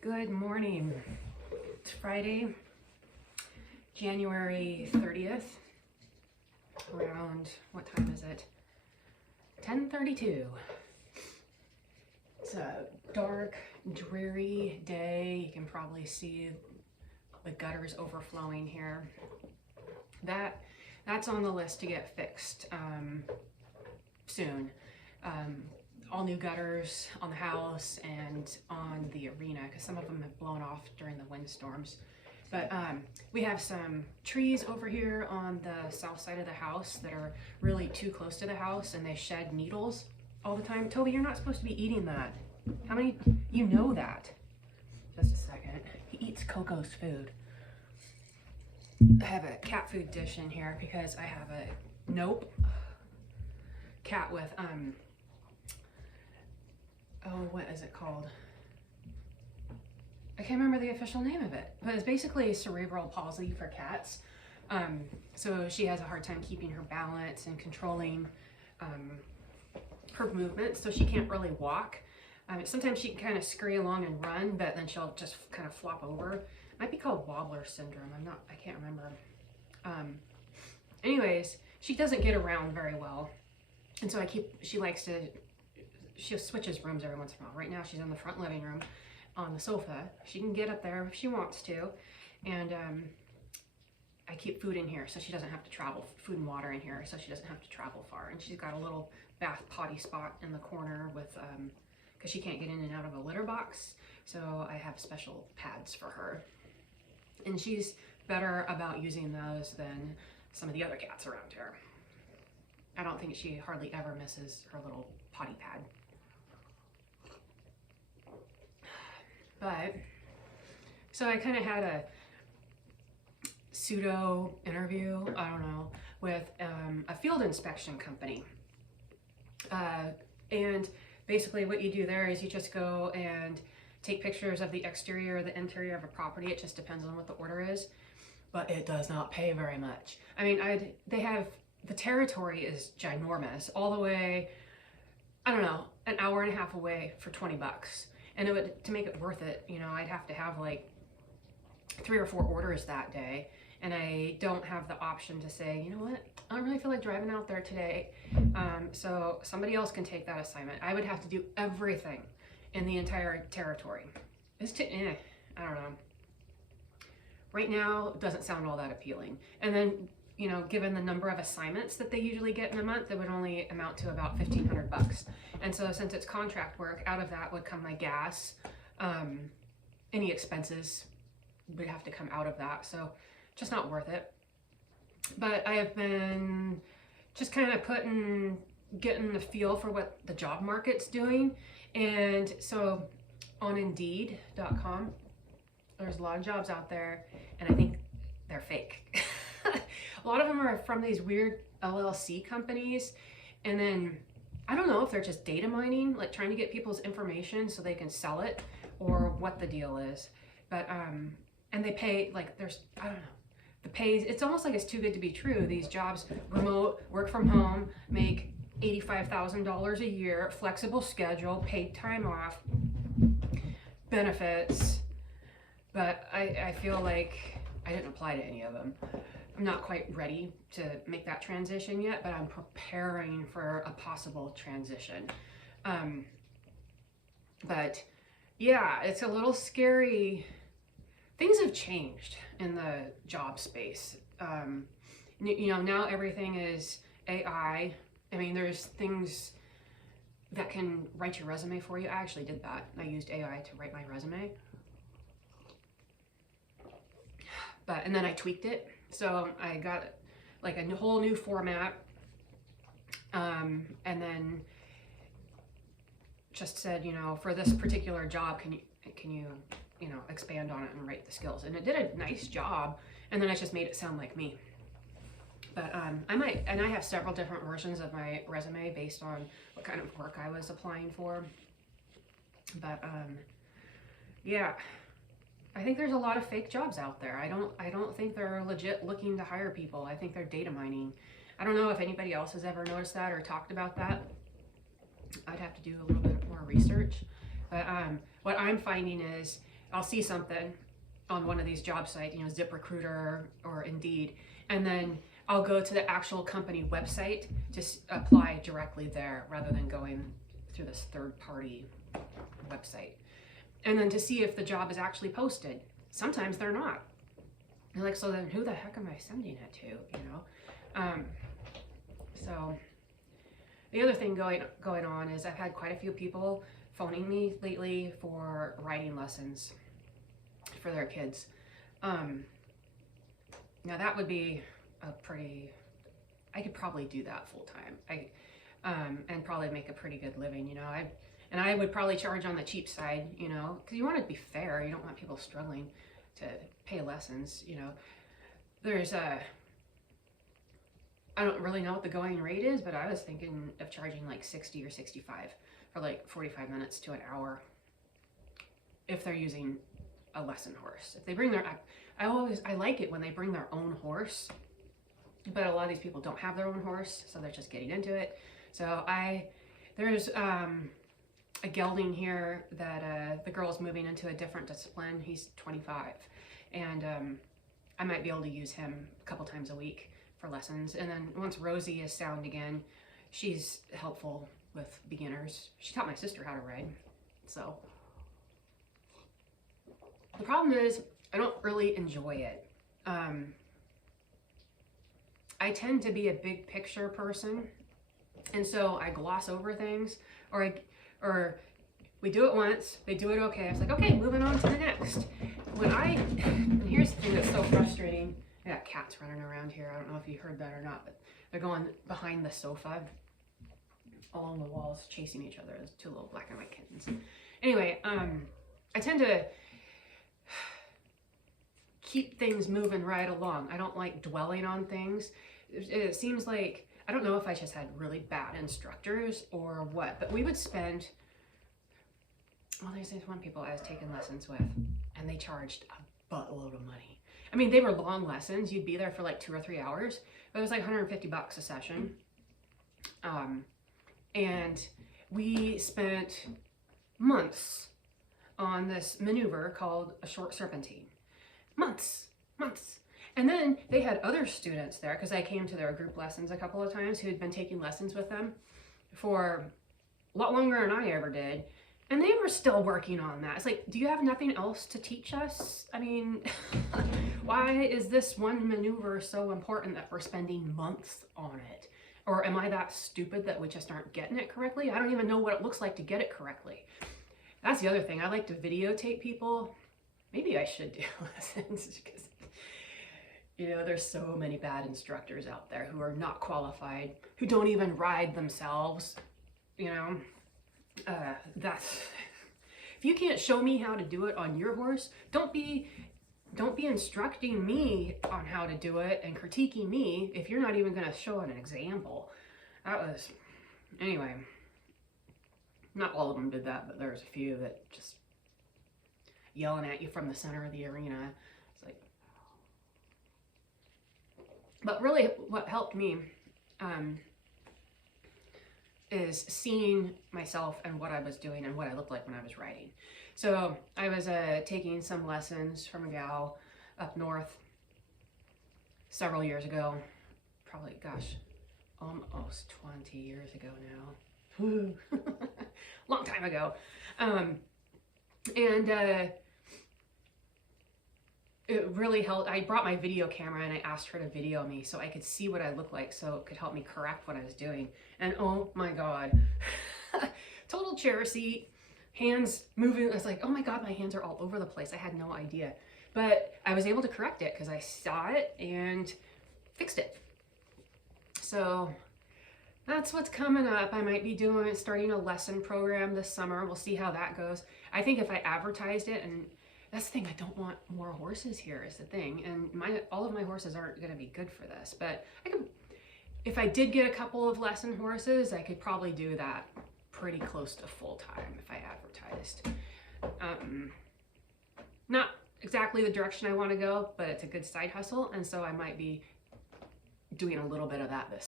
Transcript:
Good morning. It's Friday, January 30th. Around, what time is it? 10:32. It's a dark, dreary day. You can probably see the gutters overflowing here. That's on the list to get fixed soon. All new gutters on the house and on the arena, because some of them have blown off during the windstorms. But we have some trees over here on the south side of the house that are really too close to the house, and they shed needles all the time. Toby, you're not supposed to be eating that. How many? You know that. Just a second. He eats Coco's food. I have a cat food dish in here because I have a cat with what is it called? I can't remember the official name of it, but it's basically cerebral palsy for cats. So she has a hard time keeping her balance and controlling her movements, so she can't really walk. Sometimes she can kind of scurry along and run, but then she'll just kind of flop over. It might be called wobbler syndrome. I can't remember. Anyways, she doesn't get around very well, and so she switches rooms every once in a while. Right now she's in the front living room on the sofa. She can get up there if she wants to, and I keep food in here so she doesn't have to travel, food and water in here so she doesn't have to travel far. And she's got a little bath potty spot in the corner with because she can't get in and out of a litter box, so I have special pads for her, and she's better about using those than some of the other cats around here. I don't think she hardly ever misses her little potty pad. But so I kind of had a pseudo interview, I don't know, with a field inspection company. And basically what you do there is you just go and take pictures of the exterior or the interior of a property. It just depends on what the order is, but it does not pay very much. I mean, the territory is ginormous, all the way, I don't know, an hour and a half away for $20. And to make it worth it, I'd have to have like 3 or 4 orders that day. And I don't have the option to say, you know what, I don't really feel like driving out there today. So somebody else can take that assignment. I would have to do everything in the entire territory. I don't know. Right now, it doesn't sound all that appealing. And then, given the number of assignments that they usually get in a month, it would only amount to about $1,500. And so since it's contract work, out of that would come my gas. Any expenses would have to come out of that. So just not worth it. But I have been just kind of getting the feel for what the job market's doing. And so on Indeed.com, there's a lot of jobs out there, and I think they're fake. A lot of them are from these weird LLC companies, and then I don't know if they're just data mining, like trying to get people's information so they can sell it, or what the deal is. But and they pay like I don't know. The pay, it's almost like it's too good to be true. These jobs, remote, work from home, make $85,000 a year, flexible schedule, paid time off, benefits. But I feel like I didn't apply to any of them. I'm not quite ready to make that transition yet, but I'm preparing for a possible transition. But yeah, it's a little scary. Things have changed in the job space. Now everything is AI. I mean, there's things that can write your resume for you. I actually did that. I used AI to write my resume. And then I tweaked it. So I got like a whole new format. And then just said, for this particular job, can you expand on it and write the skills. And it did a nice job. And then I just made it sound like me. But I have several different versions of my resume based on what kind of work I was applying for. But yeah, I think there's a lot of fake jobs out there. I don't think they're legit looking to hire people. I think they're data mining. I don't know if anybody else has ever noticed that or talked about that. I'd have to do a little bit more research. But what I'm finding is I'll see something on one of these job sites, you know, ZipRecruiter or Indeed, and then I'll go to the actual company website to apply directly there rather than going through this third-party website. And then to see if the job is actually posted. Sometimes they're not. You're like, so then who the heck am I sending it to, you know? So the other thing going on is I've had quite a few people phoning me lately for writing lessons for their kids. Now that would be I could probably do that full time. And probably make a pretty good living, you know. I would probably charge on the cheap side, you know, because you want it to be fair. You don't want people struggling to pay lessons, you know. There's I don't really know what the going rate is, but I was thinking of charging like 60 or 65 for like 45 minutes to an hour if they're using a lesson horse. If they bring their, I like it when they bring their own horse, but a lot of these people don't have their own horse, so they're just getting into it. So there's a gelding here that the girl's moving into a different discipline. He's 25, and I might be able to use him a couple times a week for lessons. And then once Rosie is sound again, she's helpful with beginners. She taught my sister how to ride. So the problem is I don't really enjoy it. I tend to be a big picture person, and so I gloss over things, or we do it once, they do it okay. I was like, okay, moving on to the next. And here's the thing that's so frustrating. I got cats running around here. I don't know if you heard that or not, but they're going behind the sofa along the walls, chasing each other. There's two little black and white kittens. Anyway, I tend to keep things moving right along. I don't like dwelling on things. It seems like, I don't know if I just had really bad instructors or what, but we would spend, well, there's this one people I was taking lessons with, and they charged a buttload of money. I mean, they were long lessons. You'd be there for like 2 or 3 hours, but it was like $150 a session. And we spent months on this maneuver called a short serpentine. Months. And then they had other students there, because I came to their group lessons a couple of times, who had been taking lessons with them for a lot longer than I ever did. And they were still working on that. It's like, do you have nothing else to teach us? I mean, why is this one maneuver so important that we're spending months on it? Or am I that stupid that we just aren't getting it correctly? I don't even know what it looks like to get it correctly. That's the other thing. I like to videotape people. Maybe I should do lessons, because, you know, there's so many bad instructors out there who are not qualified, who don't even ride themselves, you know. If you can't show me how to do it on your horse, don't be instructing me on how to do it and critiquing me if you're not even going to show an example. Anyway, not all of them did that, but there's a few that just yelling at you from the center of the arena. It's like, but really what helped me is seeing myself and what I was doing and what I looked like when I was riding. So I was taking some lessons from a gal up north several years ago, probably, gosh, almost 20 years ago now. Long time ago. It really helped. I brought my video camera and I asked her to video me so I could see what I looked like, so it could help me correct what I was doing. And oh my God, total chair seat, hands moving. I was like, oh my God, my hands are all over the place. I had no idea. But I was able to correct it because I saw it and fixed it. So that's what's coming up. I might be starting a lesson program this summer. We'll see how that goes. I think if I advertised it, and that's the thing, I don't want more horses here is the thing. And all of my horses aren't going to be good for this. But if I did get a couple of lesson horses, I could probably do that pretty close to full time if I advertised. Not exactly the direction I want to go, but it's a good side hustle. And so I might be doing a little bit of that this